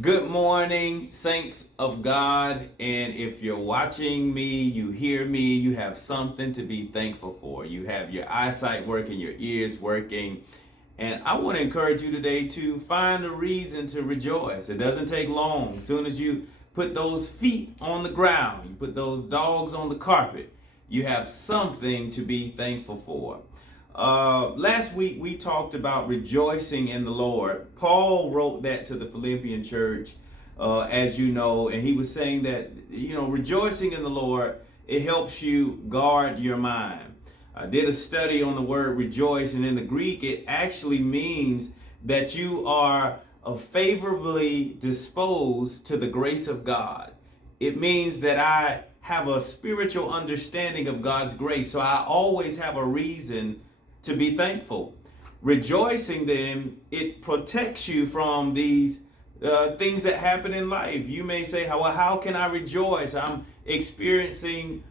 Good morning, saints of God. And if you're watching me, you hear me, you have something to be thankful for. You have your eyesight working, your ears working. And I want to encourage you today to find a reason to rejoice. It doesn't take long. As soon as you put those feet on the ground, you put those dogs on the carpet, you have something to be thankful for. Last week we talked about rejoicing in the Lord. Paul wrote that to the Philippian church, as you know, and he was saying that, rejoicing in the Lord, it helps you guard your mind. I did a study on the word rejoice, and in the Greek, it actually means that you are favorably disposed to the grace of God. It means that I have a spiritual understanding of God's grace, so I always have a reason to be thankful. Rejoicing, then, it protects you from these things that happen in life. You may say, well, how can I rejoice? I'm experiencing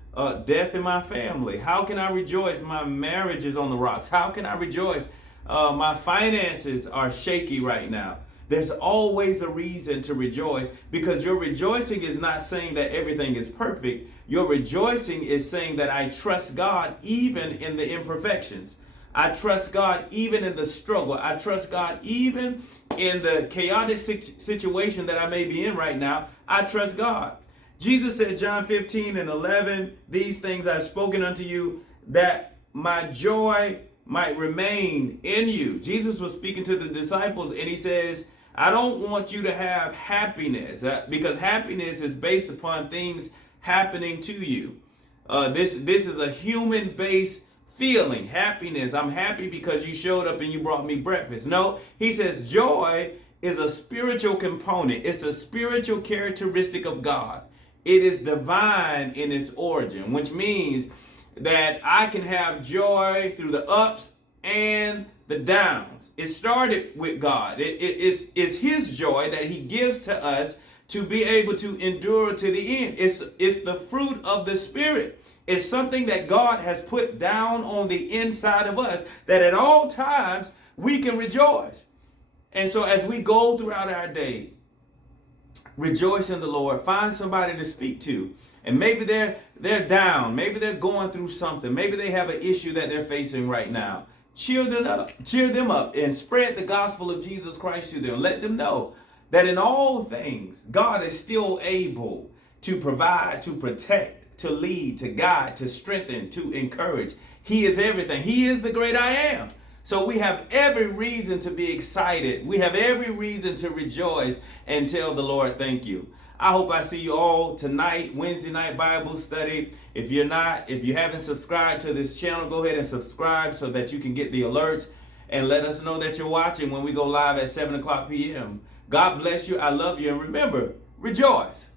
death in my family. How can I rejoice? My marriage is on the rocks. How can I rejoice? My finances are shaky right now. There's always a reason to rejoice, because your rejoicing is not saying that everything is perfect. Your rejoicing is saying that I trust God even in the imperfections. I trust God even in the struggle. I trust God even in the chaotic situation that I may be in right now. I trust God. Jesus said, John 15:11, these things I've spoken unto you, that my joy might remain in you. Jesus was speaking to the disciples, and he says, I don't want you to have happiness, because happiness is based upon things happening to you. This is a human-based feeling. Happiness, I'm happy because you showed up and you brought me breakfast. No, he says joy is a spiritual component. It's a spiritual characteristic of God. It is divine in its origin, which means that I can have joy through the ups and the downs. It started with God. It's his joy that he gives to us to be able to endure to the end. It's the fruit of the Spirit. It's something that God has put down on the inside of us, that at all times we can rejoice. And so as we go throughout our day, rejoice in the Lord. Find somebody to speak to. And maybe they're down. Maybe they're going through something. Maybe they have an issue that they're facing right now. Cheer them up and spread the gospel of Jesus Christ to them. Let them know that in all things, God is still able to provide, to protect, to lead, to guide, to strengthen, to encourage. He is everything. He is the great I am. So we have every reason to be excited. We have every reason to rejoice and tell the Lord thank you. I hope I see you all tonight, Wednesday night Bible study. If you haven't subscribed to this channel, go ahead and subscribe so that you can get the alerts and let us know that you're watching when we go live at 7 o'clock p.m. God bless you. I love you. And remember, rejoice.